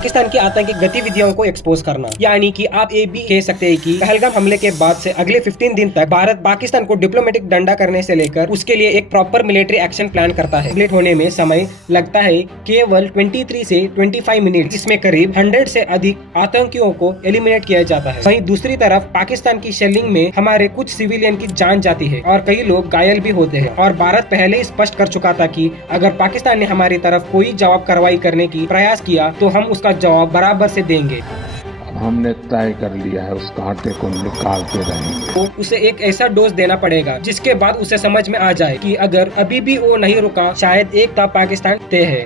पाकिस्तान की आतंकी गतिविधियों को एक्सपोज करना, यानी कि आप ये भी कह सकते हैं कि पहलगाम हमले के बाद से अगले 15 दिन तक भारत पाकिस्तान को डिप्लोमेटिक डंडा करने से लेकर उसके लिए एक प्रॉपर मिलिट्री एक्शन प्लान करता है। कंप्लीट होने में समय लगता है केवल 23 से 25 मिनट। इसमें करीब 100 से अधिक आतंकियों को एलिमिनेट किया जाता है। वहीं दूसरी तरफ पाकिस्तान की शेलिंग में हमारे कुछ सिविलियन की जान जाती है और कई लोग घायल भी होते हैं। और भारत पहले ही स्पष्ट कर चुका था कि अगर पाकिस्तान ने हमारी तरफ कोई जवाब कार्रवाई करने की प्रयास किया तो हम उसका जवाब बराबर से देंगे। हमने तय कर लिया है, उस कांटे को निकालते रहेंगे। तो उसे एक ऐसा डोज देना पड़ेगा जिसके बाद उसे समझ में आ जाए कि अगर अभी भी वो नहीं रुका, शायद एक था पाकिस्तान तय है।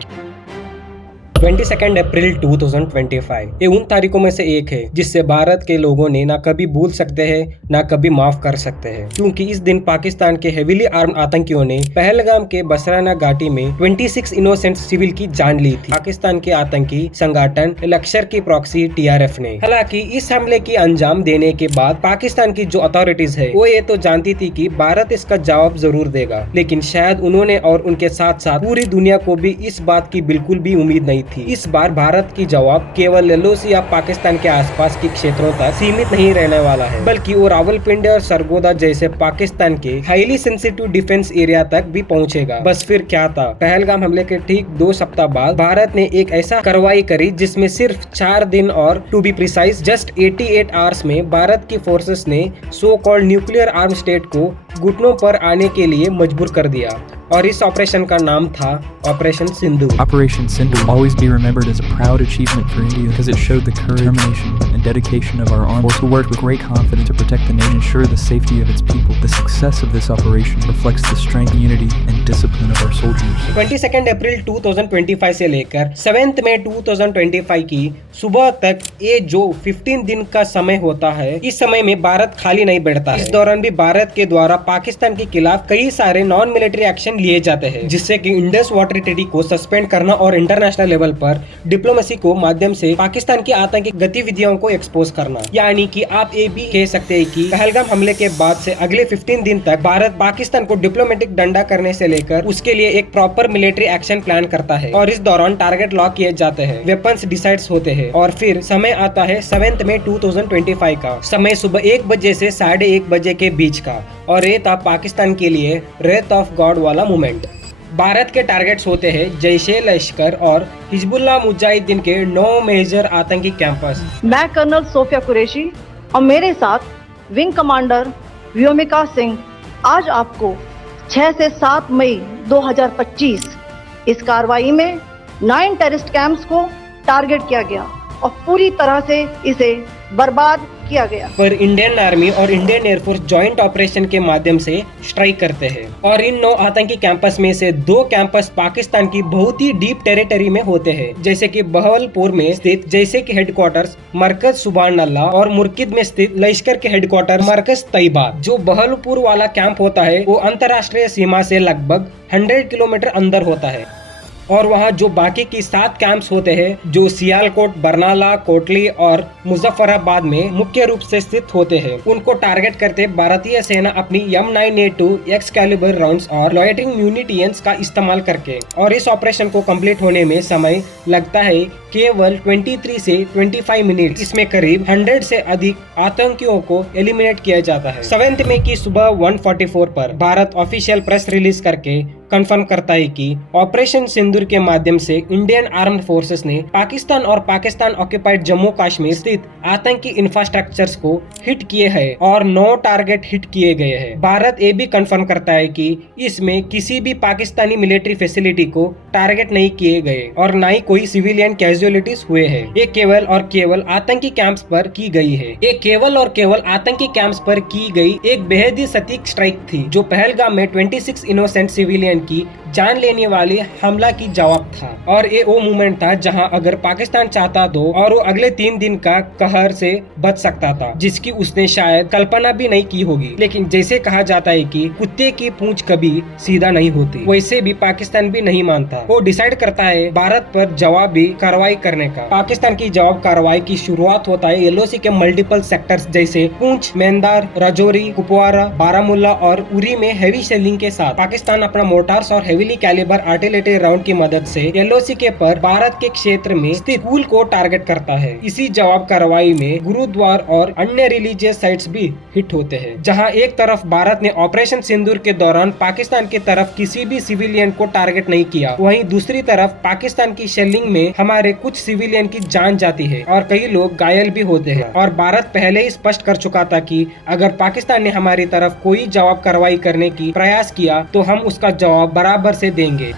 22 अप्रैल 2025 ये उन तारीखों में से एक है जिससे भारत के लोगों ने ना कभी भूल सकते हैं ना कभी माफ कर सकते हैं, क्योंकि इस दिन पाकिस्तान के हेवीली आर्म्ड आतंकियों ने पहलगाम के बसराना घाटी में 26 इनोसेंट सिविल की जान ली थी। पाकिस्तान के आतंकी संगठन लश्कर की प्रॉक्सी TRF ने। हालांकि इस हमले की अंजाम देने के बाद पाकिस्तान की जो अथॉरिटीज है वो ये तो जानती थी कि भारत इसका जवाब जरूर देगा, लेकिन शायद उन्होंने और उनके साथ साथ पूरी दुनिया को भी इस बात की बिल्कुल भी उम्मीद नहीं थी। इस बार भारत की जवाब केवल LOC या पाकिस्तान के आसपास के क्षेत्रों तक सीमित नहीं रहने वाला है, बल्कि वो रावलपिंडी और सरगोदा जैसे पाकिस्तान के हाईली सेंसिटिव डिफेंस एरिया तक भी पहुंचेगा। बस फिर क्या था, पहलगाम हमले के ठीक 2 सप्ताह बाद भारत ने एक ऐसा कार्रवाई करी जिसमें सिर्फ 4 दिन और to be precise just 88 hours में भारत की फोर्सेस ने so called nuclear arm state को घुटनों पर आने के लिए मजबूर कर दिया। और इस ऑपरेशन का नाम था operation Sindhu. Operation Sindhu will always be remembered as a proud achievement for India because it showed the courage, determination, and dedication of our armed forces who worked with great confidence to protect the nation and ensure the safety of its people. The success of this operation reflects the strength, unity, and discipline of our soldiers. 22 अप्रैल 2025 से लेकर 7 मई 2025 की सुबह तक ये जो 15 दिन का समय होता है, इस समय में भारत खाली नहीं बैठता है। इस दौरान भी भारत के द्वारा पाकिस्तान के खिलाफ कई सारे नॉन मिलिट्री एक्शन लिए जाते हैं, जिससे कि इंडस वाटर ट्रीटी को सस्पेंड करना और इंटरनेशनल लेवल पर डिप्लोमेसी को माध्यम से पाकिस्तान की आतंकी गतिविधियों को एक्सपोज करना। यानी कि आप ये भी कह सकते हैं कि पहलगाम हमले के बाद से अगले 15 दिन तक भारत पाकिस्तान को डिप्लोमेटिक डंडा करने से लेकर उसके लिए एक प्रॉपर मिलिट्री एक्शन प्लान करता है और इस दौरान टारगेट लॉक किए जाते हैं, वेपन्स डिसाइड्स होते हैं और फिर समय आता है 7 मई 2025 का। समय सुबह 1 बजे से 1:30 बजे के बीच का और ये था पाकिस्तान के लिए रेथ ऑफ गॉड वाला मोमेंट। भारत के टारगेट्स होते हैं जैशे लश्कर और हिजबुल्लाह मुजाहिदीन के 9 मेजर आतंकी कैंपस। मैं कर्नल सोफिया कुरैशी और मेरे साथ विंग कमांडर व्योमिका सिंह आज आपको 6 से 7 मई 2025 इस कार्रवाई में 9 टेररिस्ट कैंप्स को टारगेट किया गया और पूरी तरह से इसे बर्बाद किया गया। पर इंडियन आर्मी और इंडियन एयरफोर्स जॉइंट ऑपरेशन के माध्यम से स्ट्राइक करते हैं और इन 9 आतंकी कैंपस में से 2 कैंपस पाकिस्तान की बहुत ही डीप टेरिटरी में होते हैं, जैसे कि बहवलपुर में स्थित जैसे कि हेडक्वार्टर्स मरकज सुभान अल्लाह और मुर्किद में स्थित लश्कर के हेडक्वार्टर मरकज तैयबा। जो बहवलपुर वाला कैंप होता है वो अंतर्राष्ट्रीय सीमा से लगभग 100 किलोमीटर अंदर होता है और वहाँ जो बाकी की 7 कैंप्स होते हैं जो सियालकोट, बरनाला, कोटली और मुजफ्फराबाद में मुख्य रूप से स्थित होते हैं, उनको टारगेट करते भारतीय सेना अपनी M9A2 एक्सकैलिबर राउंड्स और लॉयटरिंग म्यूनिटियंस का इस्तेमाल करके। और इस ऑपरेशन को कंप्लीट होने में समय लगता है केवल 23 से 25 मिनट। इसमें करीब 100 से अधिक आतंकियों को एलिमिनेट किया जाता है। 7 मई की सुबह 1:44 पर भारत ऑफिशियल प्रेस रिलीज करके कंफर्म करता है कि ऑपरेशन सिंदूर के माध्यम से इंडियन आर्म्ड फोर्सेस ने पाकिस्तान और पाकिस्तान ऑक्युपाइड जम्मू कश्मीर स्थित आतंकी इंफ्रास्ट्रक्चर्स को हिट किए हैं और 9 टारगेट हिट किए गए हैं। भारत ये भी कंफर्म करता है कि इसमें किसी भी पाकिस्तानी मिलिट्री फैसिलिटी को टारगेट नहीं किए गए और न ही कोई सिविलियन कैजुअलिटीज हुए हैं। ये केवल और केवल आतंकी कैंप्स पर की गई है। ये केवल और केवल आतंकी कैंप्स पर की गई एक बेहद ही सटीक स्ट्राइक थी जो पहलगाम में 26 इनोसेंट सिविलियन की जान लेने वाली हमला की जवाब था। और ये वो मोमेंट था जहां अगर पाकिस्तान चाहता तो और वो अगले 3 दिन का कहर से बच सकता था, जिसकी उसने शायद कल्पना भी नहीं की होगी। लेकिन जैसे कहा जाता है कि कुत्ते की पूंछ कभी सीधा नहीं होती, वैसे भी पाकिस्तान भी नहीं मानता। वो डिसाइड करता है भारत पर जवाबी कार्रवाई करने का। पाकिस्तान की जवाब कार्रवाई की शुरुआत होता है LOC के मल्टीपल सेक्टर्स जैसे पूंछ, मेंदार, राजौरी, कुपवारा, बारामुल्ला और उरी में हैवी शेलिंग के साथ। पाकिस्तान अपना मोर्टार मोटार्स और हेवीली कैलिबर आर्टिलरी राउंड की मदद से LOC के पर भारत के क्षेत्र में स्थित स्कूल को टारगेट करता है। इसी जवाब कार्रवाई में गुरुद्वार और अन्य रिलीजियस साइट्स भी हिट होते हैं। जहां एक तरफ भारत ने ऑपरेशन सिंदूर के दौरान पाकिस्तान की तरफ किसी भी सिविलियन को टारगेट नहीं किया, वहीं दूसरी तरफ पाकिस्तान की शेलिंग में हमारे कुछ सिविलियन की जान जाती है और कई लोग घायल भी होते हैं। और भारत पहले ही स्पष्ट कर चुका था कि अगर पाकिस्तान ने हमारी तरफ कोई जवाब कार्रवाई करने की प्रयास किया तो हम उसका जवाब बराबर से देंगे।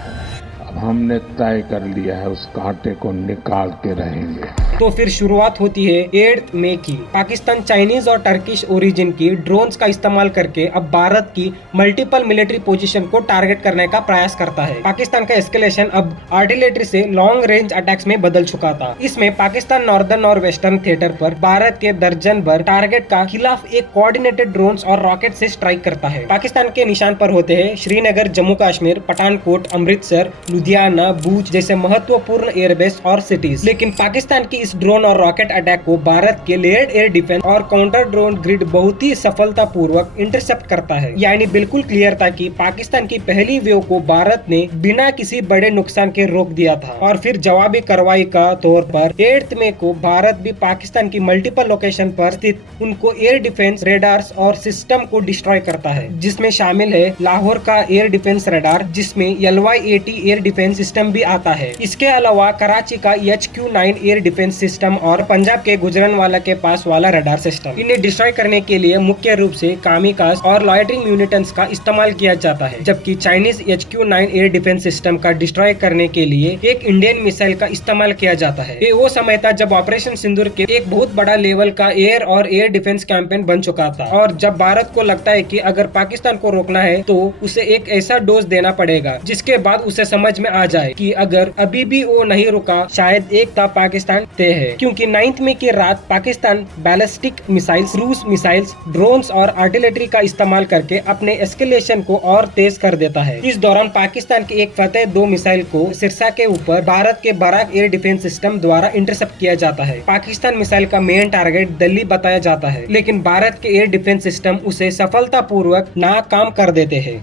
अब हमने तय कर लिया है, उस कांटे को निकाल के रहेंगे। तो फिर शुरुआत होती है 8 मई की। पाकिस्तान चाइनीज और टर्किश ओरिजिन की ड्रोन्स का इस्तेमाल करके अब भारत की मल्टीपल मिलिट्री पोजीशन को टारगेट करने का प्रयास करता है। पाकिस्तान का एस्केलेशन अब आर्टिलरी से लॉन्ग रेंज अटैक्स में बदल चुका था। इसमें पाकिस्तान नॉर्दर्न और वेस्टर्न थिएटर पर भारत के दर्जन भर टारगेट का खिलाफ एक कोऑर्डिनेटेड ड्रोन्स और रॉकेट से स्ट्राइक करता है। पाकिस्तान के निशान पर होते हैं श्रीनगर, जम्मू कश्मीर, पठानकोट, अमृतसर, लुधियाना, भूज जैसे महत्वपूर्ण एयरबेस और सिटीज। लेकिन पाकिस्तान की इस ड्रोन और रॉकेट अटैक को भारत के लेयर्ड एयर डिफेंस और काउंटर ड्रोन ग्रिड बहुत ही सफलतापूर्वक इंटरसेप्ट करता है। यानी बिल्कुल क्लियर था कि पाकिस्तान की पहली वेव को भारत ने बिना किसी बड़े नुकसान के रोक दिया था। और फिर जवाबी कार्रवाई का तौर पर 8 मई को भारत भी पाकिस्तान की मल्टीपल लोकेशन पर स्थित उनको एयर डिफेंस रेडार्स और सिस्टम को डिस्ट्रॉय करता है, जिसमें शामिल है लाहौर का एयर डिफेंस रेडार, जिसमें LY-80 एयर डिफेंस सिस्टम भी आता है। इसके अलावा कराची का HQ-9 एयर डिफेंस सिस्टम और पंजाब के गुजरानवाला के पास वाला रडार सिस्टम। इन्हें डिस्ट्रॉय करने के लिए मुख्य रूप से कामिकाज और लॉयटरिंग यूनिटन्स का इस्तेमाल किया जाता है, जबकि Chinese HQ-9 air defence system का डिस्ट्रॉय करने के लिए एक इंडियन मिसाइल का इस्तेमाल किया जाता है। ये वो समय था जब ऑपरेशन सिंदूर के एक बहुत बड़ा लेवल का एयर और एयर डिफेंस कैंपेन बन चुका था, और जब भारत को लगता है कि अगर पाकिस्तान को रोकना है तो उसे एक ऐसा डोज देना पड़ेगा जिसके बाद उसे समझ में आ जाए कि अगर अभी भी वो नहीं रुका, शायद एक था पाकिस्तान तय है। क्योंकि 9 मई की रात Pakistan ballistic missiles, cruise missiles, drones और आर्टिलरी का इस्तेमाल करके अपने एस्केलेशन को और तेज कर देता है। इस दौरान पाकिस्तान की एक फतेह 2 मिसाइल को सिरसा के ऊपर भारत के बराक एयर डिफेंस सिस्टम द्वारा इंटरसेप्ट किया जाता है। पाकिस्तान मिसाइल का मेन टारगेट दिल्ली बताया जाता है, लेकिन भारत के एयर डिफेंस सिस्टम उसे सफलतापूर्वक नाकाम कर देते हैं।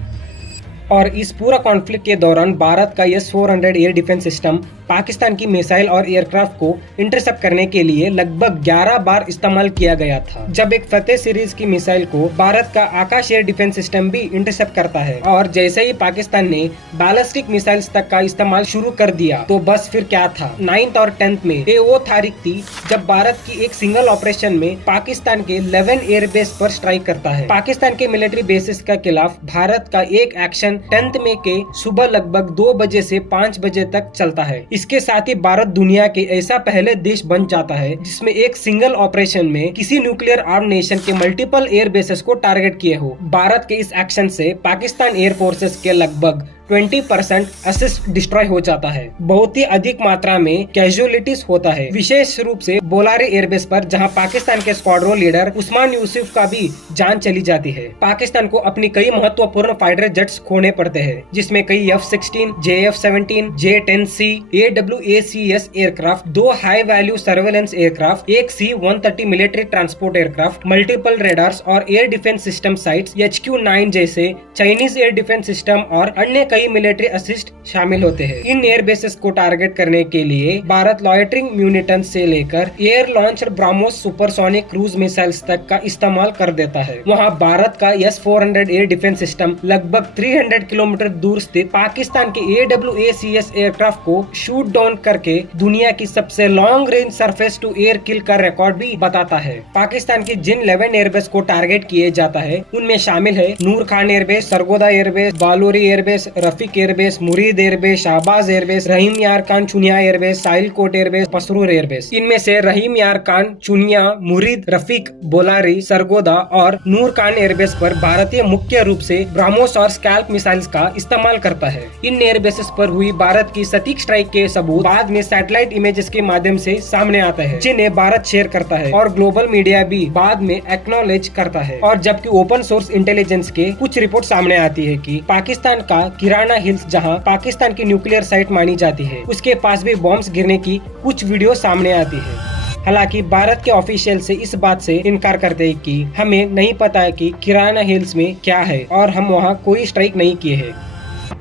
और इस पूरा कॉन्फ्लिक्ट के दौरान भारत का S-400 air defence system Pakistan की मिसाइल और एयरक्राफ्ट को इंटरसेप्ट करने के लिए लगभग 11 बार इस्तेमाल किया गया था। जब एक फतेह सीरीज की मिसाइल को भारत का आकाश एयर डिफेंस सिस्टम भी इंटरसेप्ट करता है, और जैसे ही पाकिस्तान ने बैलिस्टिक मिसाइल्स तक का इस्तेमाल शुरू कर दिया तो बस फिर क्या था। 9 और 10 में ये वो तारीख थी जब भारत की एक सिंगल ऑपरेशन में पाकिस्तान के 11 एयरबेस पर स्ट्राइक करता है। पाकिस्तान के मिलिट्री बेसिस के खिलाफ भारत का एक एक्शन 10 मई के सुबह लगभग 2 बजे से 5 बजे तक चलता है। इसके साथ ही भारत दुनिया के ऐसा पहले देश बन जाता है जिसमें एक सिंगल ऑपरेशन में किसी न्यूक्लियर आर्म नेशन के मल्टीपल एयर बेसेस को टारगेट किए हो। भारत के इस एक्शन से पाकिस्तान एयर फोर्सेस के लगभग 20% असिस्ट डिस्ट्रॉय हो जाता है। बहुत ही अधिक मात्रा में कैजुअलिटीज होता है, विशेष रूप से बोलारी एयरबेस पर, जहां पाकिस्तान के स्क्वाड्रन लीडर उस्मान यूसुफ का भी जान चली जाती है। पाकिस्तान को अपनी कई महत्वपूर्ण फाइटर जेट्स खोने पड़ते हैं, जिसमें कई F-16, JF-17, J-10C, AWACS aircraft, 2 high value surveillance aircraft, एक C-130 military transport aircraft, multiple radars और air defence system sites HQ-9 जैसे चाइनीज एयर डिफेंस सिस्टम और अन्य कई मिलिट्री असिस्ट शामिल होते हैं। इन एयर बेसेस को टारगेट करने के लिए भारत लॉयटरिंग यूनिटन्स से लेकर air launched BrahMos supersonic cruise missiles तक का इस्तेमाल कर देता है। वहां भारत का S-400 एयर डिफेंस सिस्टम लगभग 300 किलोमीटर दूर स्थित पाकिस्तान के AWACS एयरक्राफ्ट को शूट डाउन करके दुनिया की सबसे long range surface to air kill का रिकॉर्ड भी बताता है। पाकिस्तान की जिन 11 एयरबेस को टारगेट किए जाता है उनमें शामिल है Noor Khan airbase, Sargodha airbase, Bholari airbase, Rafiqui airbase, Murid airbase, Shahbaz airbase, Rahim Yar Khan Chunian airbase, Sialkot airbase, Pasrur airbase. इनमें से रहीम यार खान चुनिया, मुरीद, रफीक, बोलारी, सरगोदा और नूर खान एयरबेस पर भारतीय मुख्य रूप से ब्राह्मोस और स्कैल्प मिसाइल्स का इस्तेमाल करता है। इन एयरबेसेस पर हुई भारत की सटीक स्ट्राइक के सबूत बाद में सैटेलाइट इमेजेस के माध्यम से सामने आता है, जिन्हें भारत शेयर करता है और ग्लोबल मीडिया भी बाद में एक्नॉलेज करता है। और जबकि ओपन सोर्स इंटेलिजेंस के कुछ रिपोर्ट सामने आती है कि पाकिस्तान का किराना हिल्स, जहां पाकिस्तान की न्यूक्लियर साइट मानी जाती है, उसके पास भी बॉम्ब्स गिरने की कुछ वीडियो सामने आती है। हालांकि भारत के ऑफिशियल से इस बात से इनकार करते हैं कि हमें नहीं पता है कि किराना हिल्स में क्या है और हम वहां कोई स्ट्राइक नहीं किए हैं।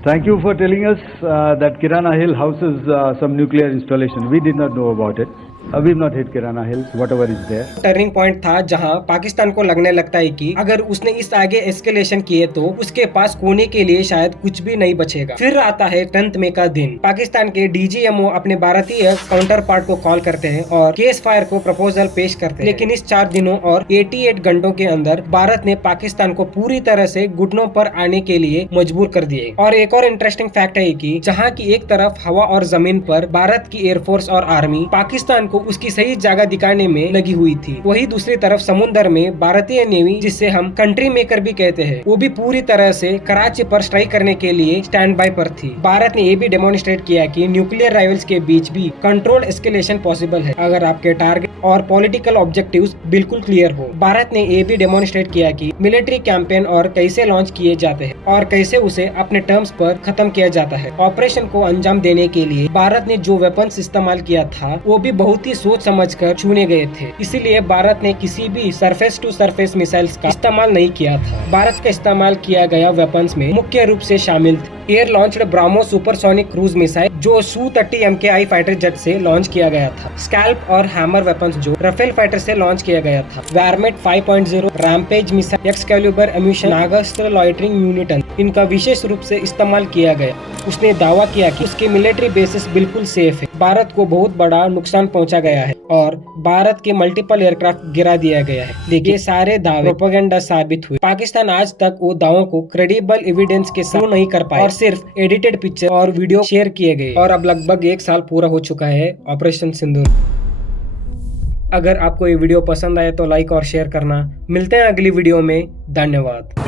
Thank you for telling us that Kirana Hill houses some nuclear installation. We did not know about it. We've not hit Kirana Hills, whatever is there. Turning point था जहां पाकिस्तान को लगने लगता है कि अगर उसने इस आगे एस्केलेशन किए तो उसके पास कोने के लिए शायद कुछ भी नहीं बचेगा। फिर आता है 10 मई का दिन। पाकिस्तान के DGMO अपने भारतीय काउंटर पार्ट को कॉल करते हैं और केस फायर को प्रपोजल पेश करते हैं। लेकिन इस 4 दिनों और 88 घंटों के अंदर भारत ने पाकिस्तान को पूरी तरह से घुटनों पर आने के लिए मजबूर कर दिए। और एक और इंटरेस्टिंग फैक्ट है कि जहाँ की एक तरफ हवा और जमीन पर भारत की एयरफोर्स और आर्मी पाकिस्तान को उसकी सही जगह दिखाने में लगी हुई थी, वही दूसरी तरफ समुद्र में भारतीय नेवी, जिसे हम कंट्री मेकर भी कहते हैं, वो भी पूरी तरह से कराची पर स्ट्राइक करने के लिए स्टैंड बाय पर थी। भारत ने ये भी डेमोन्स्ट्रेट किया कि न्यूक्लियर राइवल्स के बीच भी कंट्रोल एस्केलेशन पॉसिबल है अगर आपके टारगेट और पॉलिटिकल ऑब्जेक्टिव्स बिल्कुल क्लियर हो। भारत ने ये भी डेमोन्स्ट्रेट किया कि मिलिट्री कैंपेन और कैसे लॉन्च किए जाते हैं और कैसे उसे अपने टर्म्स पर खत्म किया जाता है। ऑपरेशन को अंजाम देने के लिए भारत ने जो वेपन्स इस्तेमाल किया था वो भी बहुत ही सोच समझकर चुने गए थे। इसीलिए भारत ने किसी भी सरफेस टू सरफेस मिसाइल्स का इस्तेमाल नहीं किया था। भारत का इस्तेमाल किया गया वेपन्स में मुख्य रूप से शामिल थे air launched BrahMos supersonic cruise missile जो Su-30 MKI फाइटर जेट से लॉन्च किया गया था, स्कैल्प और हैमर वेपन्स जो राफेल फाइटर से लॉन्च किया गया था, वारमेट 5.0 रैम्पेज मिसाइल, एक्सकैल्यूबर एम्यूशन, नागास्त्र लॉइटरिंग यूनिटन, इनका विशेष रूप से इस्तेमाल किया गया। उसने दावा किया कि उसके मिलिट्री बेसिस बिल्कुल सेफ है। भारत को बहुत बड़ा नुकसान पहुंचा गया है और भारत के मल्टीपल एयरक्राफ्ट गिरा दिया गया है। लेकिन ये सारे दावे प्रोपेगेंडा साबित हुए। पाकिस्तान आज तक वो दावों को क्रेडिबल एविडेंस के साथ नहीं कर पाया और सिर्फ एडिटेड पिक्चर और वीडियो शेयर किए गए। और अब लगभग 1 साल पूरा हो चुका है ऑपरेशन सिंदूर। अगर आपको ये वीडियो पसंद आए तो लाइक और शेयर करना। मिलते हैं अगली वीडियो में। धन्यवाद।